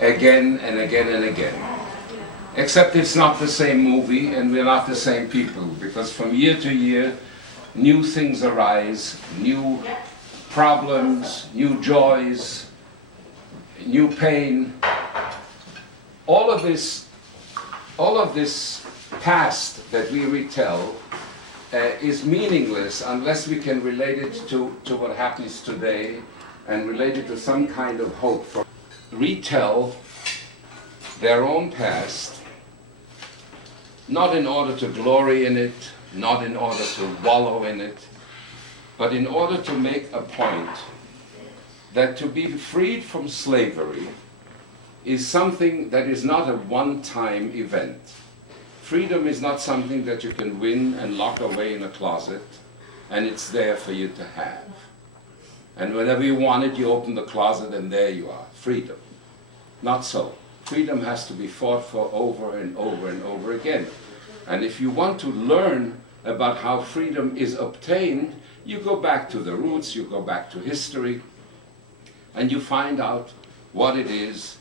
again and again and again. Except it's not the same movie and we're not the same people, because from year to year new things arise, new problems, new joys, new pain. All of this past that we retell is meaningless unless we can relate it to what happens today and relate it to some kind of hope. Retell their own past, not in order to glory in it, not in order to wallow in it, but in order to make a point that to be freed from slavery is something that is not a one-time event. Freedom is not something that you can win and lock away in a closet and it's there for you to have. And whenever you want it, you open the closet and there you are. Freedom. Not so. Freedom has to be fought for over and over and over again. And if you want to learn about how freedom is obtained, you go back to the roots, you go back to history, and you find out what it is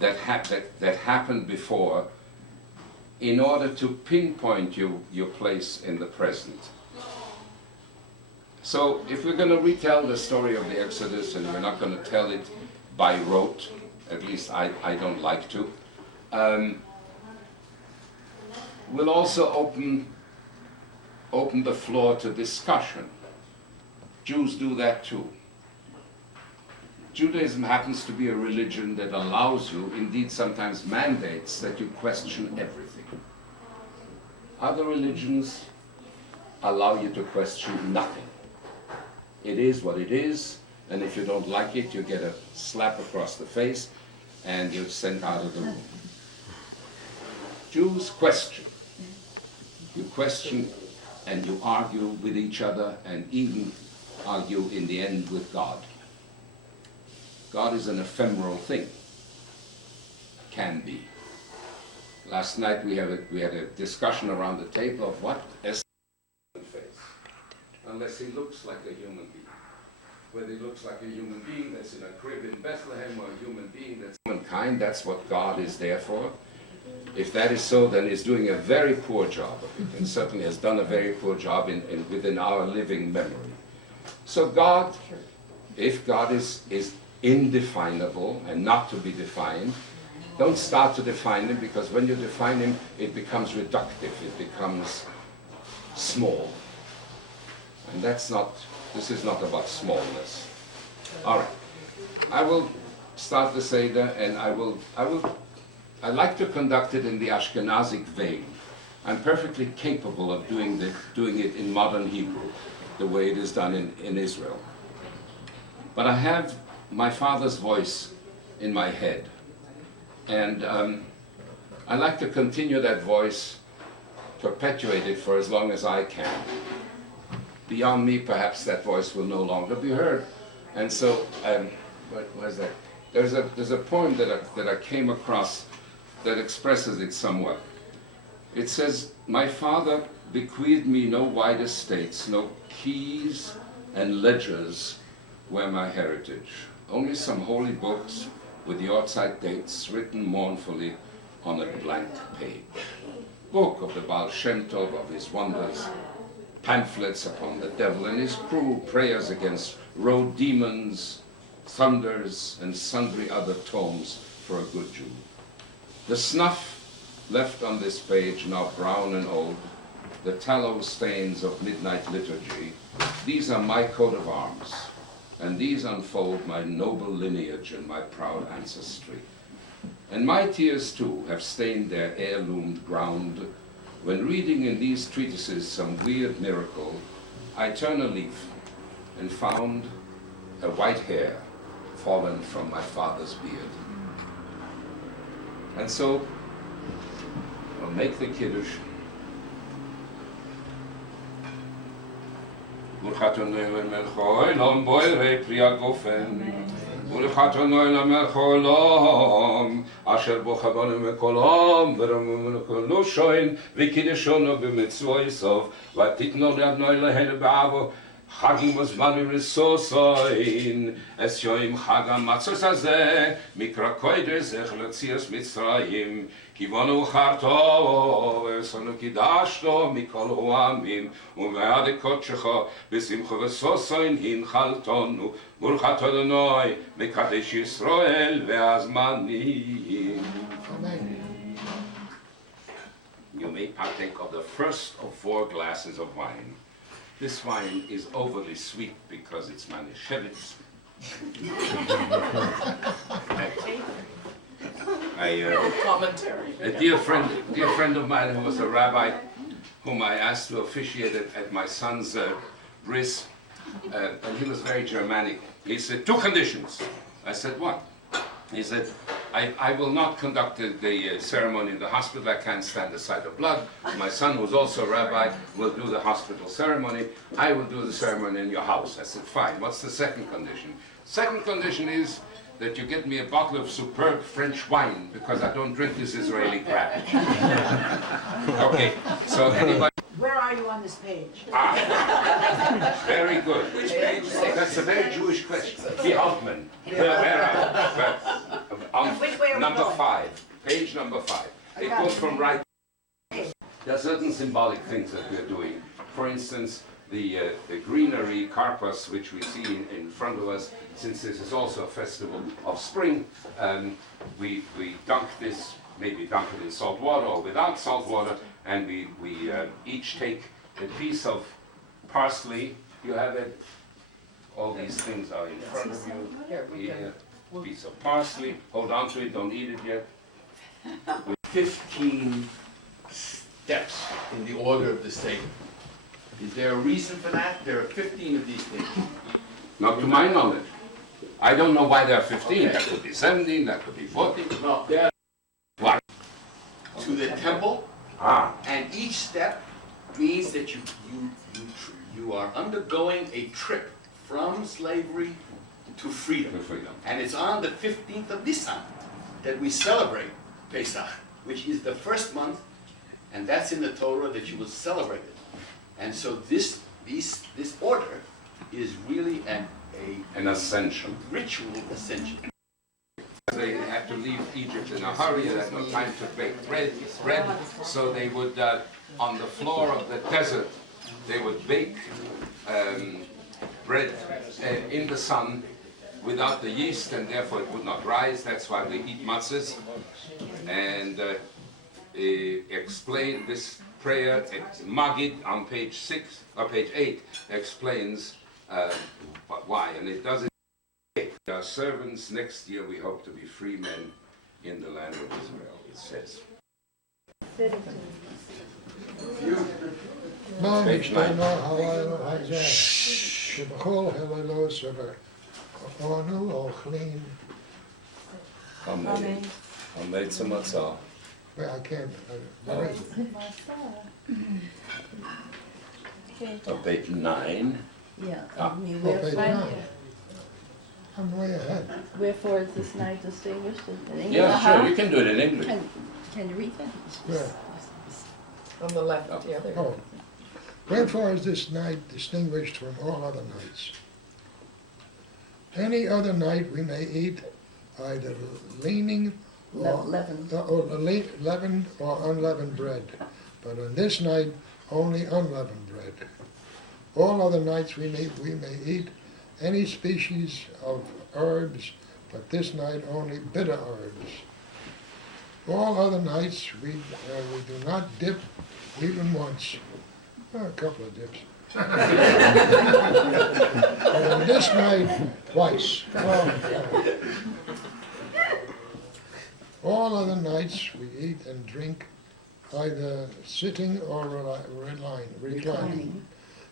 that happened before in order to pinpoint your place in the present. So if we're going to retell the story of the Exodus, and we're not going to tell it by rote, at least I don't like to, we'll also open the floor to discussion. Jews do that too. Judaism happens to be a religion that allows you, indeed sometimes mandates, that you question everything. Other religions allow you to question nothing. It is what it is, and if you don't like it, you get a slap across the face and you're sent out of the room. Jews question. You question and you argue with each other and even argue in the end with God. God is an ephemeral thing. Can be. Last night we had a discussion around the table of what is face, unless he looks like a human being. Whether he looks like a human being that's in a crib in Bethlehem or a human being that's humankind, that's what God is there for. If that is so, then he's doing a very poor job of it, and certainly has done a very poor job within our living memory. So God, if God is indefinable and not to be defined, don't start to define him, because when you define him, it becomes reductive, it becomes small. And this is not about smallness. All right, I will start the Seder, and I like to conduct it in the Ashkenazic vein. I'm perfectly capable of doing it in modern Hebrew, the way it is done in Israel. But I have my father's voice in my head, and I like to continue that voice, perpetuate it for as long as I can. Beyond me, perhaps that voice will no longer be heard. And so, what was that? There's a poem that I came across that expresses it somewhat. It says, "My father bequeathed me no wide estates, no keys and ledgers were my heritage. Only some holy books with Yortzeit dates written mournfully on a blank page. Book of the Baal Shem Tov, of his wonders, pamphlets upon the devil and his crew, prayers against road demons, thunders, and sundry other tomes for a good Jew. The snuff left on this page, now brown and old, the tallow stains of midnight liturgy, these are my coat of arms, and these unfold my noble lineage and my proud ancestry. And my tears too have stained their heirloomed ground. When reading in these treatises some weird miracle, I turned a leaf and found a white hair fallen from my father's beard." And so, I'll make the Kiddush. Burchatonoi lemelcho olam boirei pri hagofen. Burchatonoi lemelcho olam asher bo chavonu mekolam v'ramonu kol shoin v'kiddushono b'mitzvosov v'titno le'adnoi le'henu b'avo חגים וזמנים לסוסוין, es yoim חג המצות הזה, מקרא קודש זכר ליציאת מצרים, כיוונו חרטו, ושנו קידשתו מכל העמים, ובעד קודשך בשמחה וסוסוין הנחלתנו, ברכת אדוני מקדש ישראל והזמנים. You may partake of the first of 4 glasses of wine. This wine is overly sweet because it's Manischewitz. A dear friend of mine who was a rabbi, whom I asked to officiate at my son's bris, and he was very Germanic. He said, 2 conditions. I said, what? He said, I will not conduct the ceremony in the hospital. I can't stand the sight of blood. My son, who's also a rabbi, will do the hospital ceremony. I will do the ceremony in your house. I said, fine. What's the second condition? Second condition is that you get me a bottle of superb French wine, because I don't drink this Israeli crap. Okay, so anybody... Where are you on this page? Very good. Which page? That's a very Jewish question. The Altman. Where are you? Which way are we Number going? 5. Page number 5. It goes from right. There are certain symbolic things that we're doing. For instance, the greenery, karpas, which we see in front of us, since this is also a festival of spring, we dunk this, maybe dunk it in salt water or without salt water, and we each take a piece of parsley. You have it. All these things are in front of you. Here, piece of parsley. Hold on to it. Don't eat it yet. With 15 steps in the order of the Seder. Is there a reason for that? There are 15 of these things. Not to my knowledge. I don't know why there are 15. Okay. That could be 17. That could be 14. No, they're What? to the temple, and each step means that you are undergoing a trip from slavery to freedom. To freedom. And it's on the 15th of Nisan that we celebrate Pesach, which is the first month, and that's in the Torah that you will celebrate it. And so this order is really An ascension. ritual ascension. They had to leave Egypt in a hurry. They had no time to bake bread. So they would, on the floor of the desert, they would bake bread in the sun without the yeast, and therefore it would not rise. That's why they eat matzahs. And explain this prayer. Magid on page 6 or page 8 explains why, and it doesn't. Our servants, next year we hope to be free men in the land of Israel, it says. Page 9. Amen. Amen. Well, I can't. Page 9. Yeah, Ah. page Page 9. I'm way ahead. Wherefore is this night distinguished in English? Yeah, sure, you can do it in English. Can you read that? Yeah. On the left, the other. Oh. Wherefore is this night distinguished from all other nights? Any other night we may eat either leaning or leavened or unleavened bread, but on this night only unleavened bread. All other nights we may eat any species of herbs, but this night only bitter herbs. All other nights we do not dip even once. A couple of dips. But on this night, twice. All other nights we eat and drink either sitting or reclining.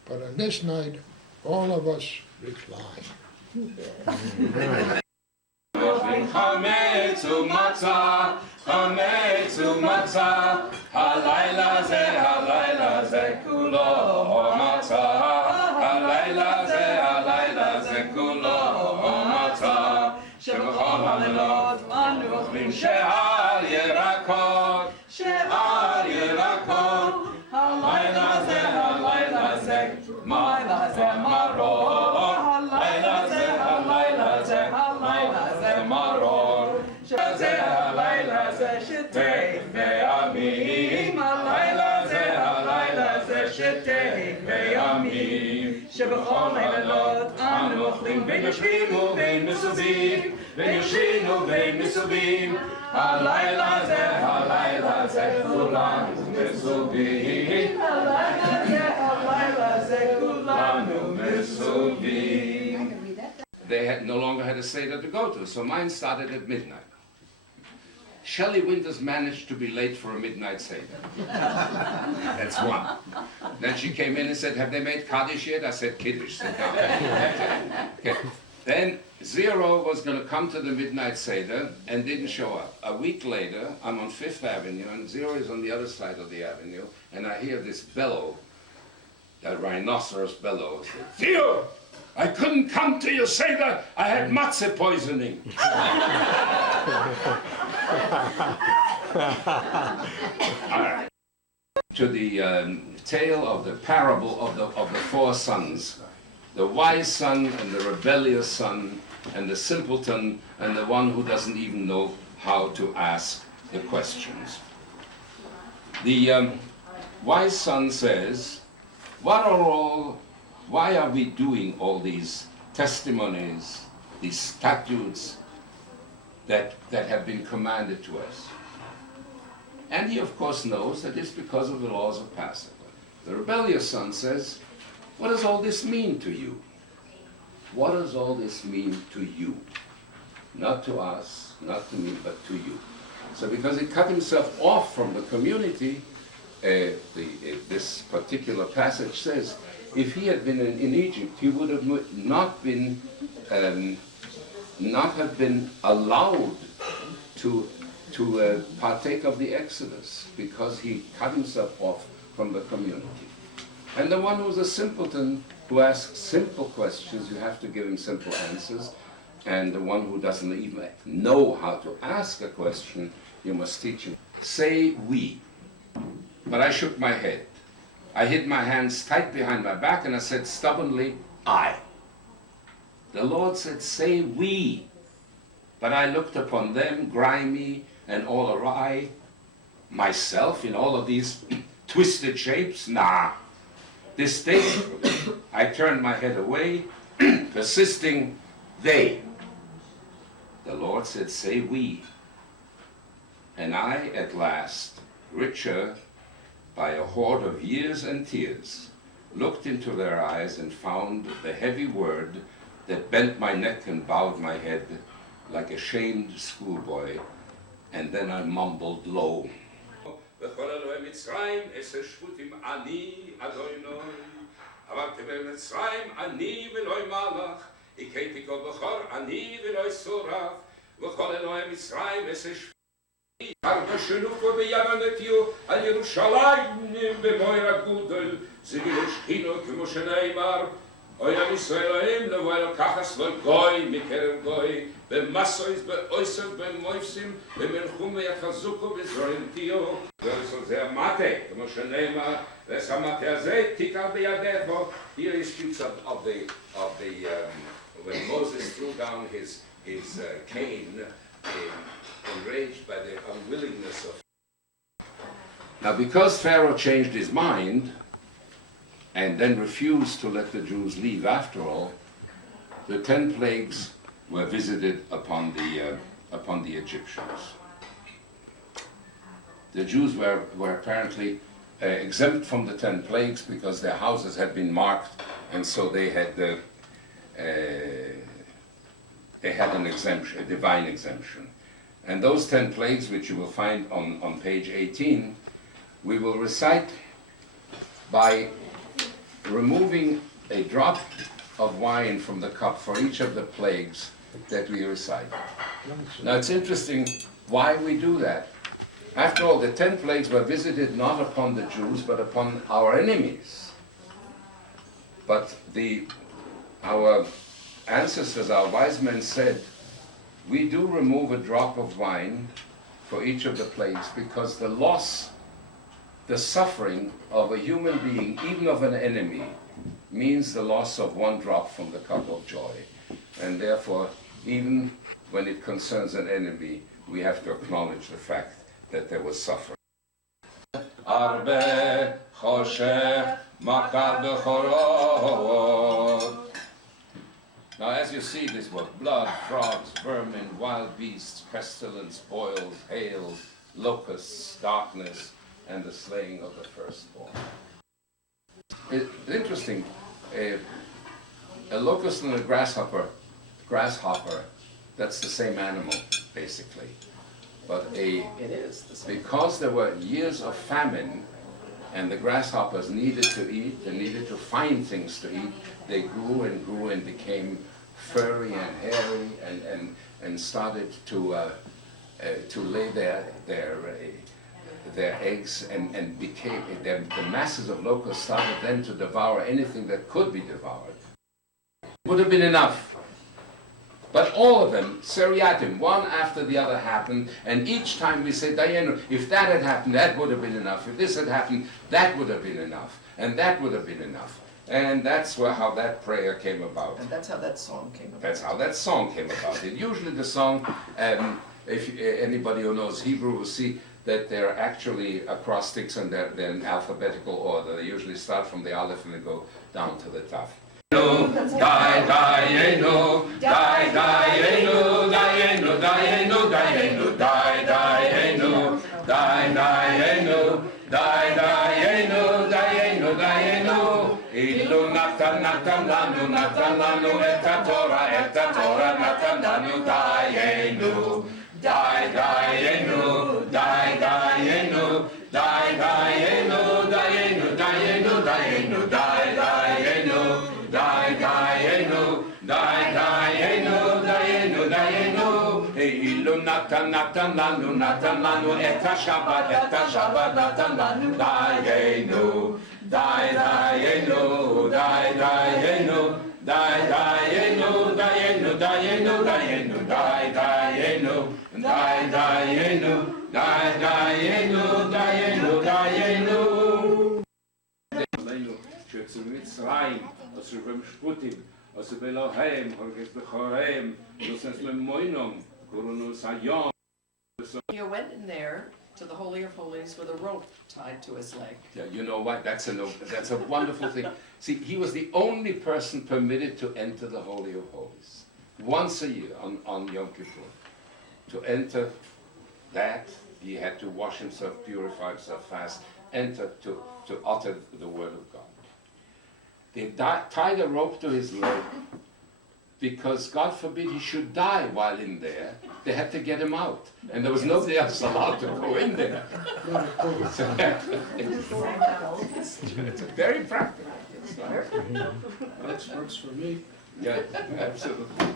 But on this night, all of us recline. Chametz u'matzah, chametz u'matzah, halayla ze kulo matzah, halayla ze kulo matzah, shebachol halilot anu ochlim she'al yerakot, halayla ze, maila ze, שבכל לילות אנו אוכלים ויושבים ובין מסובים, ויושבים ובין מסובים. הלילה זה כולנו מסובים. הלילה זה כולנו מסובים. They no longer had a Seder to go to, so mine started at midnight. Shelley Winters managed to be late for a midnight Seder. That's one. Then she came in and said, have they made Kaddish yet? I said, Kiddush, sit down. Okay. Then Zero was going to come to the midnight Seder and didn't show up. A week later, I'm on Fifth Avenue, and Zero is on the other side of the avenue, and I hear this bellow, that rhinoceros bellow. Theo, I couldn't come to your Seder. I had matzah poisoning. All right. To the tale of the parable of the four sons, the wise son and the rebellious son and the simpleton and the one who doesn't even know how to ask the questions. The wise son says, why are we doing all these testimonies, these statutes that have been commanded to us? And he, of course, knows that it's because of the laws of Passover. The rebellious son says, what does all this mean to you? What does all this mean to you? Not to us, not to me, but to you. So because he cut himself off from the community, this particular passage says, if he had been in Egypt, he would have not have been allowed to partake of the Exodus, because he cut himself off from the community. And the one who's a simpleton, who asks simple questions, you have to give him simple answers. And the one who doesn't even know how to ask a question, you must teach him. Say we. But I shook my head. I hid my hands tight behind my back and I said stubbornly, I. The Lord said, say we. But I looked upon them, grimy and all awry, myself in all of these twisted shapes. Nah. Disdainfully, I turned my head away, persisting, they. The Lord said, say we. And I, at last, richer by a hoard of years and tears, looked into their eyes and found the heavy word that bent my neck and bowed my head like a shamed schoolboy, and then I mumbled low. וכל אלוהי מצרים, עשר שבטים אני, אדוני. עברתי במצרים, אני ולא מלך. הכיתי כל בכור, אני ולא שורף. וכל אלוהי מצרים, עשר שבטים. ארבע שנופו בימנתיו, על ירושלים במויר הגודל. זה גלושכינו כמו שנאמר. אוי עם ישראל אלוהים, לבוא אלוקחס לא גוי מקרב גוי. במסויס, באויסות, במויסים, במנחום ויחזוקו בזרוענתיו. זה המטה, כמו שנאמר, והמטה הזה תיקח בידיך. Here is speaks of the when Moses threw down his cane, enraged by the unwillingness of. Now, because Pharaoh changed his mind and then refused to let the Jews leave after all, the 10 plagues were visited upon the Egyptians. The Jews were apparently exempt from the 10 plagues because their houses had been marked, and so they had an exemption, a divine exemption. And those 10 plagues, which you will find on page 18, we will recite by removing a drop of wine from the cup for each of the plagues that we recite. Now it's interesting why we do that. After all, the 10 plagues were visited not upon the Jews, but upon our enemies. But our ancestors, our wise men said, we do remove a drop of wine for each of the plagues because the loss, the suffering of a human being, even of an enemy, means the loss of one drop from the cup of joy. And therefore, even when it concerns an enemy, we have to acknowledge the fact that there was suffering. Arbe Choshech Makar Bechorot. Now, as you see, this was blood, frogs, vermin, wild beasts, pestilence, boils, hail, locusts, darkness, and the slaying of the firstborn. It's interesting. A locust and a grasshopper, that's the same animal, basically. But because there were years of famine, and the grasshoppers needed to eat, they needed to find things to eat, they grew and became furry and hairy and started to lay their eggs and became, the masses of locusts started then to devour anything that could be devoured. It would have been enough. But all of them, seriatim, one after the other happened, and each time we say, Dayenu, if that had happened, that would have been enough. If this had happened, that would have been enough. And that would have been enough. And that's how that prayer came about. And that's how that song came about. That's how that song came about. And usually the song, if anybody who knows Hebrew will see that they're actually acrostics and they're in alphabetical order. They usually start from the Aleph and they go down to the Taf. Dayenu, Dayenu, Dayenu, Dayenu, Dayenu, Dayenu, Dayenu, Dayenu, Dayenu, Dayenu. Ilu natan lanu et Torah natan lanu Dayenu, Dayenu, Dayenu, Dayenu, Dayenu, Dayenu, Dayenu, Dayenu. Dayenu, Ilu natan lanu et Shabbat natan lanu Dayenu, Dayenu, Dayenu, Dayenu, Dayenu, Dayenu, Dayenu, Dayenu, Dayenu, Dayenu, Dayenu, Dayenu. Zu Mitzrayim, aus dem Sputim, aus dem Elohim, Horges Bechorem, aus dem Moinom, Kurunus Hayom. He went in there to the Holy of Holies with a rope tied to his leg. Yeah, you know what? That's a wonderful thing. See, he was the only person permitted to enter the Holy of Holies once a year on Yom Kippur. To enter that, he had to wash himself, purify himself, fast, enter to utter the word of God. They tied a rope to his leg because, God forbid, he should die while in there. They had to get him out. And there was nobody else allowed to go in there. It's very practical. That works for me. Yeah, absolutely.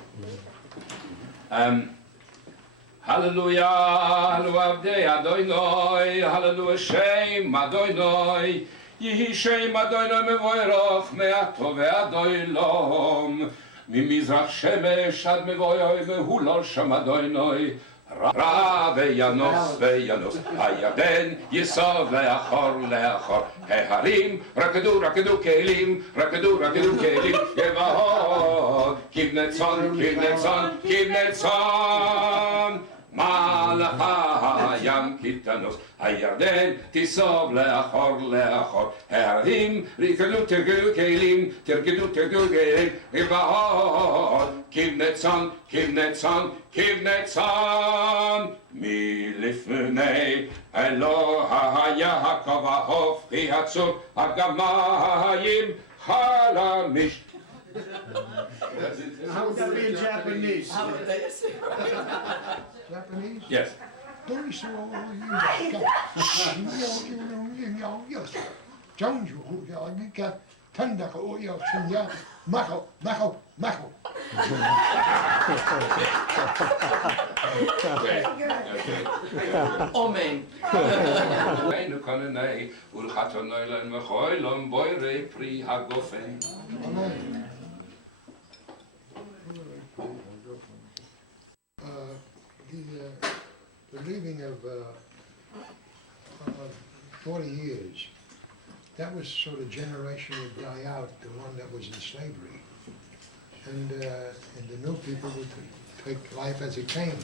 Hallelujah, hallelujah, Adonai, hallelujah, Shem, Adonai. Yehi Shem Adonai mevoirach me'ato ve'adoilom Mimizrach shemesh ad mevoirach mehulol Shem Adonai Ra ve'yanos ve'yanos Hayarden Yisov le'achor Heharim Rakadu kelim Rakadu kelim Yevahod Kivnetzon Malacha Yam Kitanos Hayarden Tisov le'achor Heharim Rikadu kelim Yevahod Kivnetzon Milifnei Eloha Yaakov Hofchi Hatzur Agamayim Halamish. How would that be in Japanese? Japanese? Yes. Amen. The leaving of 40 years, that was sort of generation would die out, the one that was in slavery. And the new people would take life as it came.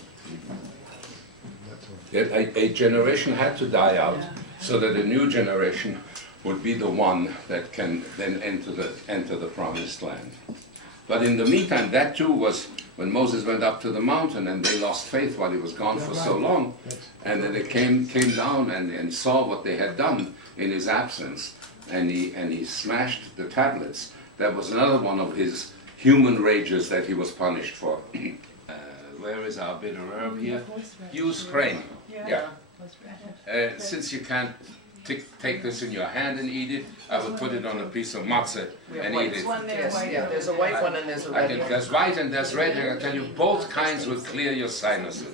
That's all. A generation had to die out so that a new generation would be the one that can then enter the promised land. But in the meantime, that too was when Moses went up to the mountain and they lost faith while he was gone for so long, and then they came down and saw what they had done in his absence, and he smashed the tablets. That was another one of his human rages that he was punished for. Where is our bitter herb here? Use crane. Yeah. Since you can't take this in your hand and eat it, I would put it on a piece of matzah and eat it. Yes, yeah, there's a white one and there's a red one. There's white and there's red, and I tell you, both kinds will clear your sinuses.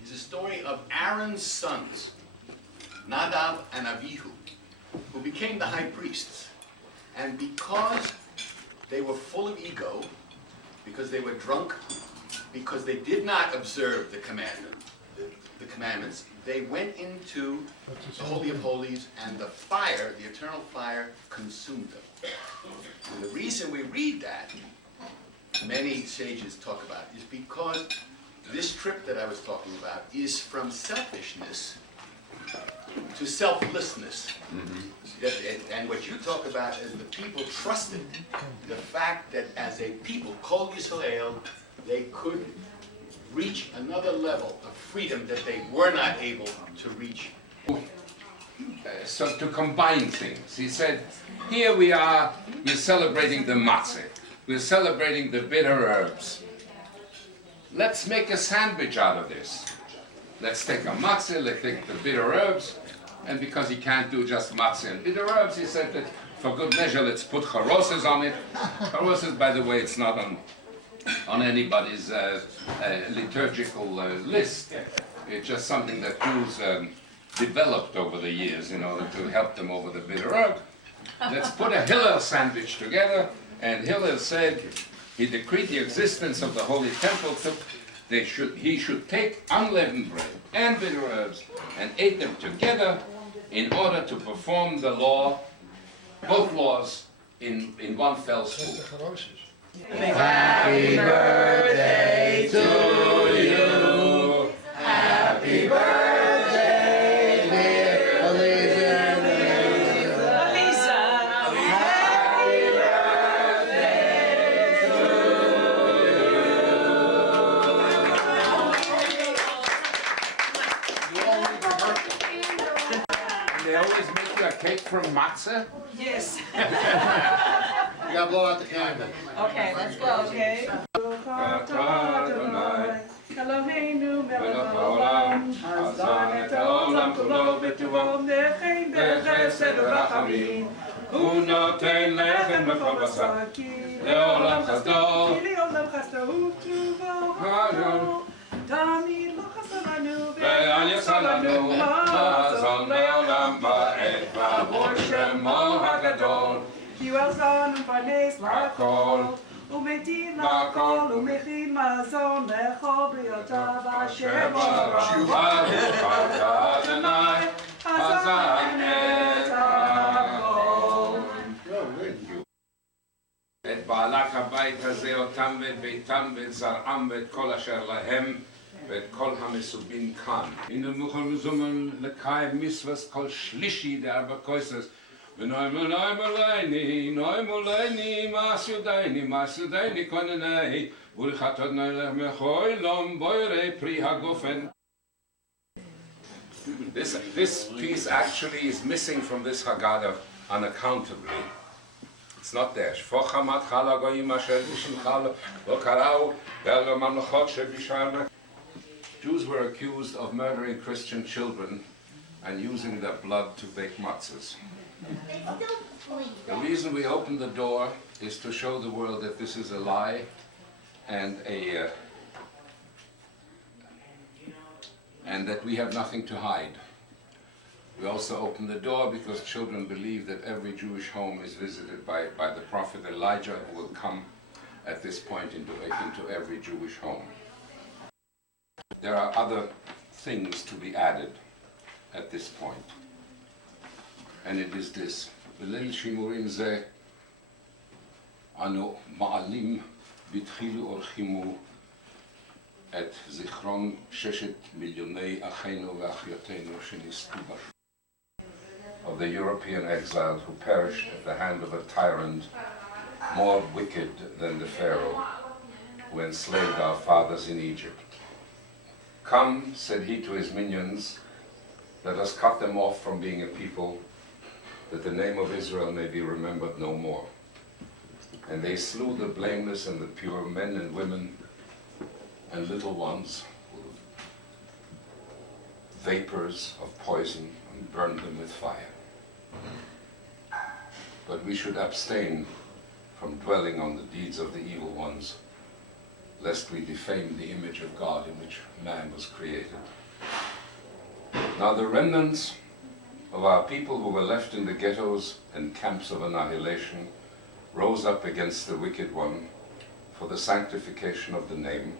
It's a story of Aaron's sons, Nadav and Abihu, who became the high priests. And because they were full of ego, because they were drunk, because they did not observe the commandments, they went into the Holy of Holies, and the fire, the eternal fire, consumed them. And the reason we read that, many sages talk about, is because this trip that I was talking about is from selfishness to selflessness. And what you talk about is the people trusted the fact that as a people, Kol Yisrael, they could reach another level of freedom that they were not able to reach. So to combine things, he said, here we are, we're celebrating the matzah, we're celebrating the bitter herbs. Let's make a sandwich out of this. Let's take a matzah, let's take the bitter herbs, and because he can't do just matzah and bitter herbs, he said that for good measure, let's put charoses on it. Charoses, by the way, it's not on anybody's liturgical list. It's just something that Jews developed over the years in order to help them over the bitter herb. Let's put a Hillel sandwich together, and Hillel said he decreed the existence of the Holy Temple. He should take unleavened bread and bitter herbs and ate them together in order to perform the law, both laws, in one fell swoop. Happy birthday to you. Happy birthday, dear Elisa. Happy birthday to And they always make you a cake from matzah? Yes. You gotta blow out the candle. Okay, let's go. Okay. Eloheinu melech haolam, hazan et haolam kulo b'tuvo, nechein b'chesed u'rachamim, hu noten lechem b'chol basar, ki le'olam chasdo, ki le'olam chasdo hu t'uvo, tamid lo chasdo lanu, ve'al yasal lanu, hazon le'olam ba'et v'avor shemo hagadol, ki hu elzon u'fanes l'akol, ומתים לכל ומכין מזון לכל בריאותיו אשר ברוך אדוני חזק את הכל. את בעלת הבית הזה, אותם ואת ביתם ואת זרעם ואת כל אשר להם ואת כל המסובים כאן. הנה מוכל מזומן לקיים מצוות כל שלישי דארבע כוסס ונאמר ליני, מעש יודייני, כונני, ברכת אדוני למחוילום בוירי פרי הגופן. This piece actually is missing from this Haggadah unaccountably. It's not there. שפוך חל הגויים אשר בשמך לא קראו, ואל הממלכות שבשערם. Jews were accused of murdering Christian children and using their blood to bake matzahs. The reason we open the door is to show the world that this is a lie and that we have nothing to hide. We also open the door because children believe that every Jewish home is visited by the prophet Elijah, who will come at this point into every Jewish home. There are other things to be added at this point. And it is this. בליל שימורים זה אנו מעלים והתחילו עורכימו את זיכרון 6 מיליוני אחינו ואחיותינו שנספו בשואה. Of the European exiles who perished at the hand of a tyrant more wicked than the Pharaoh who enslaved our fathers in Egypt. Come, said he to his minions, let us cut them off from being a people, that the name of Israel may be remembered no more. And they slew the blameless and the pure, men and women and little ones, with vapors of poison, and burned them with fire. But we should abstain from dwelling on the deeds of the evil ones, lest we defame the image of God in which man was created. Now the remnants of our people who were left in the ghettos and camps of annihilation rose up against the wicked one for the sanctification of the name,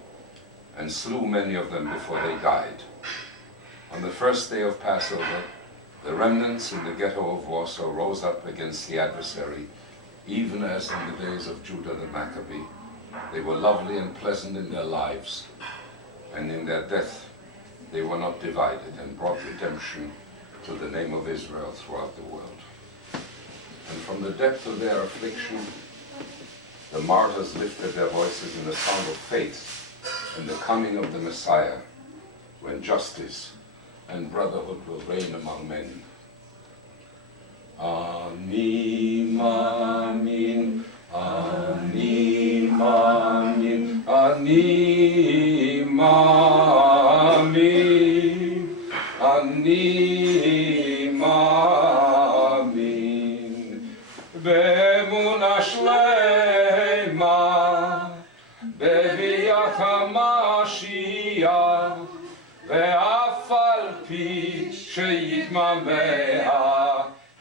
and slew many of them before they died. On the first day of Passover, the remnants in the ghetto of Warsaw rose up against the adversary, even as in the days of Judah the Maccabee. They were lovely and pleasant in their lives, and in their death they were not divided, and brought redemption to the name of Israel throughout the world. And from the depth of their affliction, the martyrs lifted their voices in a song of faith in the coming of the Messiah, when justice and brotherhood will reign among men. Ani mamin, ani mamin, ani mamin, ani mamin. Be'emunah shlema, be'viat HaMashiach, ve'af al pi she'yitmameh,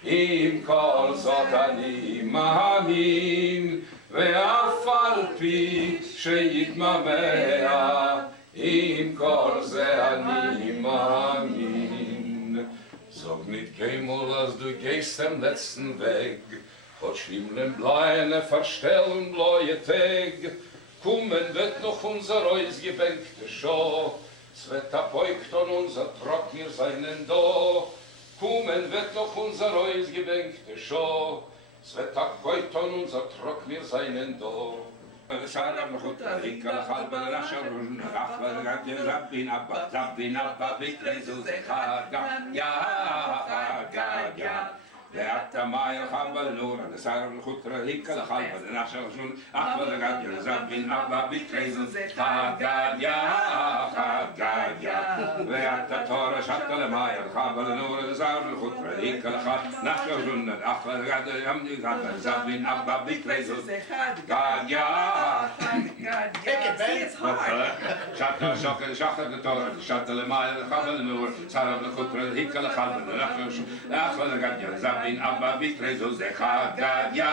im kol zot ani mamin, ve'af al pi she'yitmameh, im kol ze ani mamin. Sag nicht keinmal, als du gehst am letzten Weg, Gott schlimmlen bleine verstellen bläue Tag, kommen wird noch unser ausgebänkte Schau, es wird abbeugt an unser Trock, wir seinen da. Kommen wird noch unser ausgebänkte Schau, es wird abbeugt an unser Trock, wir seinen da. Shalom Chutla Hikal Chalba Rasharun Achvar Gadya Rabbin Abba Rabbin Abba Bikrezu Zechad Gadya Ve'ata Maya Chalba Nura Shalom Chutla Hikal Chalba Rasharun Achvar Gadya Rabbin Abba Bikrezu Zechad Gadya Ve'ata Torah Shatal Maya Chalba Nura Shalom Chutla Hikal Chalba Rasharun Achvar Gadya Rabbin Abba Bikrezu Zechad Gadya. It's hard. Shata Shaka Shaka the Torah, Shata Lemaya, the Chabal Nur, Sarah the Kutra, Hikal Chabal, the Rachush, Achal the Gadya, Zabin Abba Bikrezo, Zechad Gadya,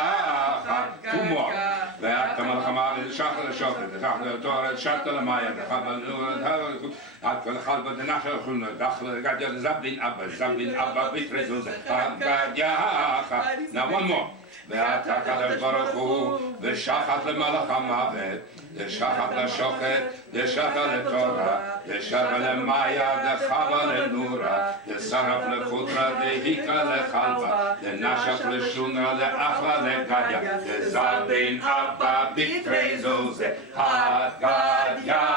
two more. The Atamal Hamal, the Shaka the Shaka, the Torah, Shata Lemaya, the Chabal Nur, the Akal Chabal, the Nachal, the Dachal the Gadya, Zabin Abba Bikrezo, Zechad Gadya. Now one more. והתקל ברוך הוא, ושחט למלאך המוות, ושחט לשוחט, ושחט לתורה, ושחט למאיה, דחבה לנורה, ושרף לחוטרה, דהיקה לחלבה, ונשך לשונה, לאחלה לגדיה, וזבין אבא בקרי זוזה, הגדיה.